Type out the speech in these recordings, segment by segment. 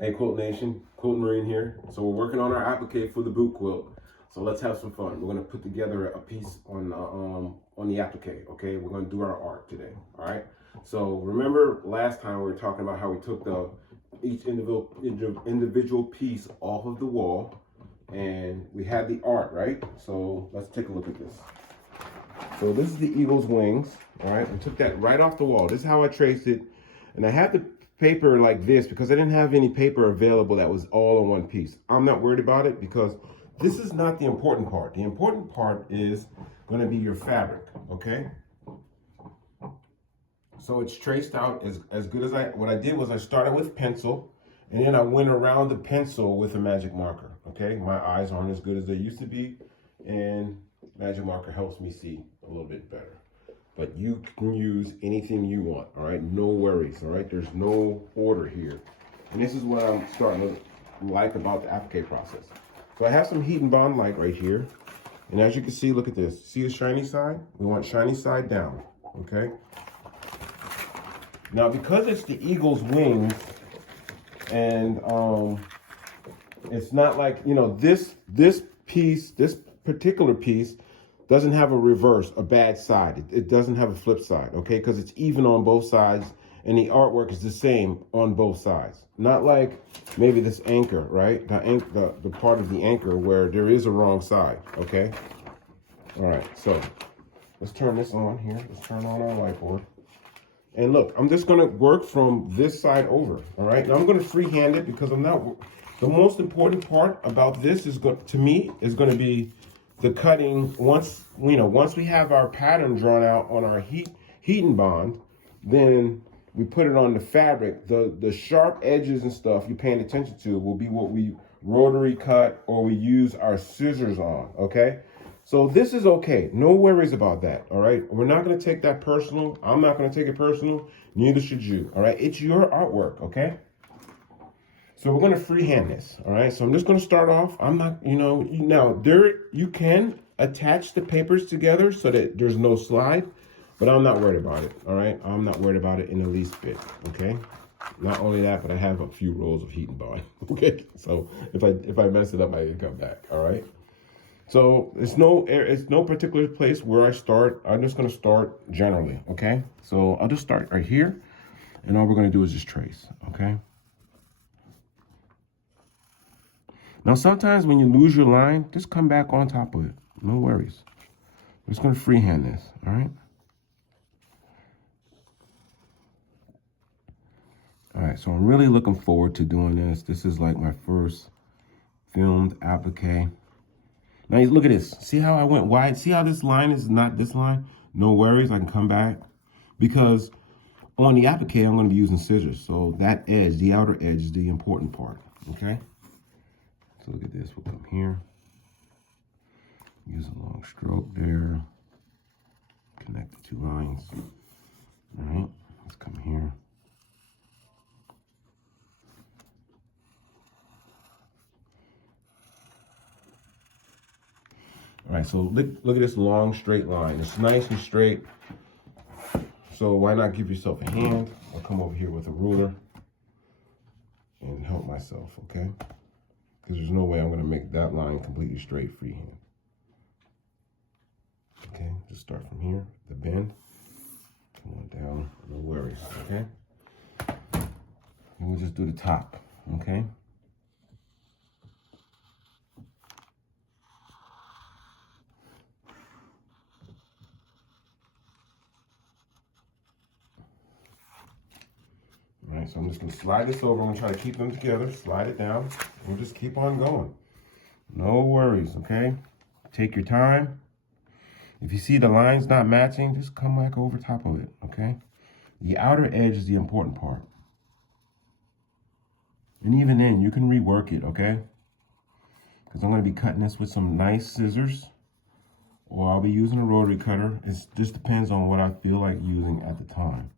Hey, Quilt Nation, Quilt Marine here. So we're working on our applique for the boot quilt. So let's have some fun. We're gonna put together a piece on the applique. Okay, we're gonna do our art today. All right. So remember last time we were talking about how we took each individual piece off of the wall, and we had the art, right? So let's take a look at this. So this is the eagle's wings. All right, we took that right off the wall. This is how I traced it, and I had the paper like this because I didn't have any paper available that was all in one piece. I'm not worried about it because this is not the important part. The important part is going to be your fabric, okay? So it's traced out as good as what I did was I started with pencil, and then I went around the pencil with a magic marker, okay? My eyes aren't as good as they used to be, and magic marker helps me see a little bit better. But you can use anything you want, all right? No worries, all right? There's no order here. And this is what I'm starting to like about the applique process. So I have some heat and bond light right here. And as you can see, look at this. See the shiny side? We want shiny side down, okay? Now, because it's the eagle's wings, and it's not like, you know, this particular piece, doesn't have a reverse, a bad side. It doesn't have a flip side, okay? Because it's even on both sides, and the artwork is the same on both sides. Not like maybe this anchor, right? The part of the anchor where there is a wrong side, okay? All right, so let's turn this on here. Let's turn on our whiteboard. And look, I'm just gonna work from this side over, all right? Now I'm gonna freehand it because I'm not, the most important part about this is, to me, is gonna be the cutting. Once we have our pattern drawn out on our heat and bond, then we put it on the fabric. The sharp edges and stuff you're paying attention to will be what we rotary cut or we use our scissors on, okay? So this is okay. No worries about that, all right? We're not going to take that personal. I'm not going to take it personal. Neither should you, all right? It's your artwork, okay? So we're going to freehand this, all right? So I'm just going to start off. I'm not, now you can attach the papers together so that there's no slide, but I'm not worried about it, all right? I'm not worried about it in the least bit, okay? Not only that, but I have a few rolls of heat and bond, okay? So if I mess it up, I can come back, all right? So it's no particular place where I start. I'm just going to start generally, okay? So I'll just start right here, and all we're going to do is just trace, okay? Now, sometimes when you lose your line, just come back on top of it. No worries. I'm just going to freehand this, all right? All right, so I'm really looking forward to doing this. This is like my first filmed applique. Now, look at this. See how I went wide? See how this line is not this line? No worries, I can come back. Because on the applique, I'm going to be using scissors. So that edge, the outer edge, is the important part, okay? So look at this, we'll come here. Use a long stroke there. Connect the two lines. All right, let's come here. All right, so look at this long straight line. It's nice and straight. So why not give yourself a hand? I'll come over here with a ruler and help myself, okay? Because there's no way I'm gonna make that line completely straight freehand. Okay, just start from here, the bend. Come on down, no worries, okay? And we'll just do the top, okay? All right, so I'm just gonna slide this over. I'm gonna try to keep them together, slide it down, and we'll just keep on going. No worries, okay? Take your time. If you see the lines not matching, just come back over top of it, okay? The outer edge is the important part. And even then, you can rework it, okay? Because I'm gonna be cutting this with some nice scissors, or I'll be using a rotary cutter. It just depends on what I feel like using at the time.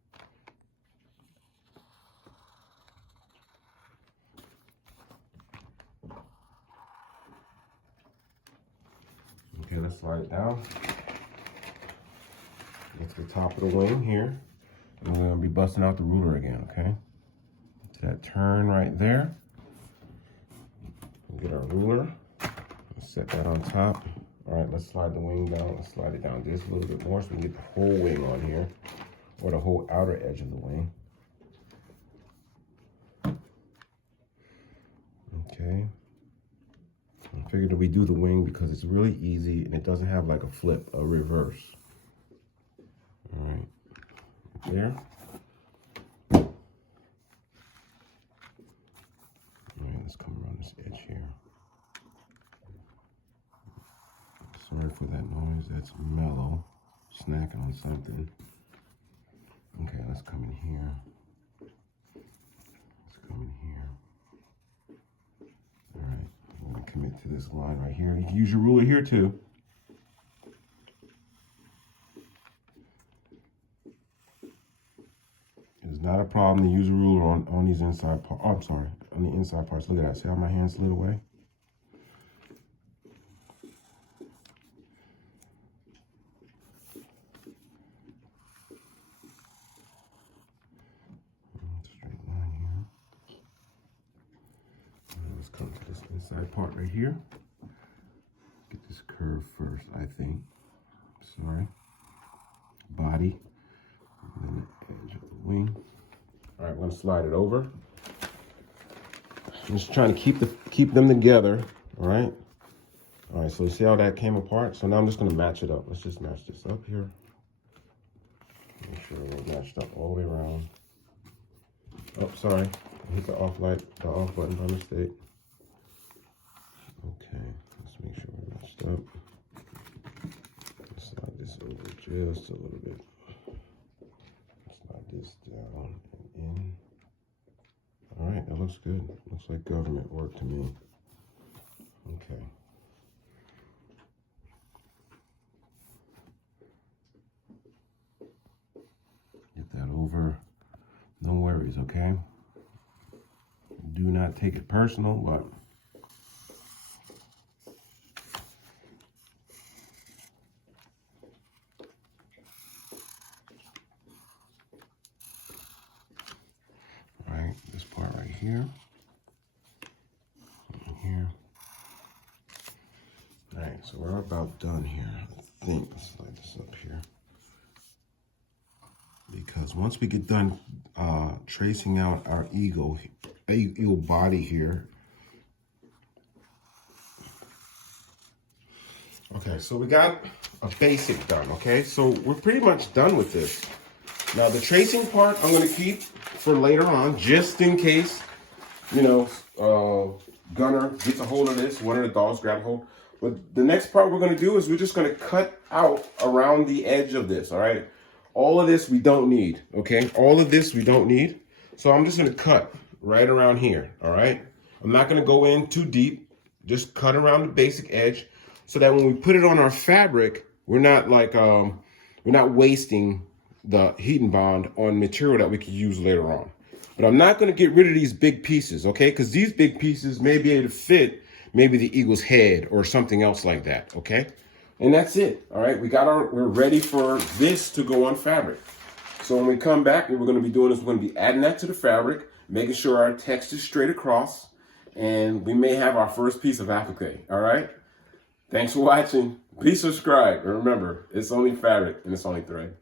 Okay, let's slide it down. Get to the top of the wing here. And we're gonna be busting out the ruler again, okay? To that turn right there. Get our ruler. Let's set that on top. All right, let's slide the wing down. Let's slide it down just a little bit more so we can get the whole wing on here, or the whole outer edge of the wing. Okay. I figured that we do the wing because it's really easy and it doesn't have like a flip, a reverse. All right, there. All right, let's come around this edge here. Sorry for that noise, that's Mellow snacking on something. Okay, let's come in here. Let's come in here. All right, I'm gonna commit to this line right here. You can use your ruler here too. It's not a problem to use a ruler on these inside parts. Oh, I'm sorry, on the inside parts. Look at that, see how my hand slid away? Come to this inside part right here. Get this curve first, I think. Sorry. Body. And then the edge of the wing. All right, I'm gonna slide it over. I'm just trying to keep them together. All right. All right, so you see how that came apart? So now I'm just gonna match it up. Let's just match this up here. Make sure we're matched up all the way around. Oh, sorry. I hit the off button by mistake. Okay, let's make sure we're matched up. Let's slide this over just a little bit. Slide this down and in. All right, that looks good. Looks like government work to me. Okay. Get that over. No worries, okay? Do not take it personal, but this part right here, and here. All right, so we're about done here. I think let's slide this up here, because once we get done tracing out our eagle body here. Okay, so we got a basic done. Okay, so we're pretty much done with this. Now the tracing part I'm going to keep for later on, just in case, you know, Gunner gets a hold of this, one of the dogs grab hold. But the next part we're going to do is we're just going to cut out around the edge of this, all right? All of this we don't need, okay? All of this we don't need. So I'm just going to cut right around here, all right? I'm not going to go in too deep, just cut around the basic edge so that when we put it on our fabric, we're not like, we're not wasting the heat and bond on material that we could use later on. But I'm not going to get rid of these big pieces, okay? Because these big pieces may be able to fit maybe the eagle's head or something else like that, okay? And that's it, all right? We're ready for this to go on fabric. So when we come back, what we're going to be doing is we're going to be adding that to the fabric, making sure our text is straight across, and we may have our first piece of applique, all right? Thanks for watching. Please subscribe. And remember, it's only fabric and it's only thread.